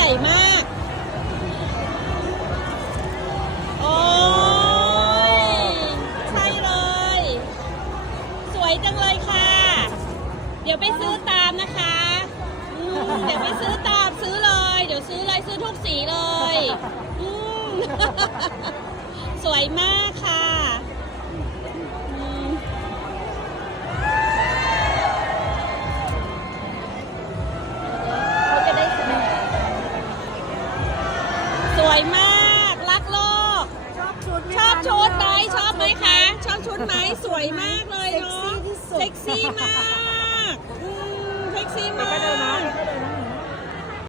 ใหญ่มากโอ้ยใช่เลย สวยจังเลยค่ะ เดี๋ยวไปซื้อตามนะคะเดี๋ยวไปซื้อตามซื้อเลย เดี๋ยวซื้อเลยซื้อทุกสีเลยอืม วยมาก รักโลก ชอบชุดชอบชุดไหมชอบไหมคะ ชอบชุดไหมสวยมากเลยเนาะเซ็กซี่ที่สุดเซ็กซี่มากอืมเซ็กซี่มาก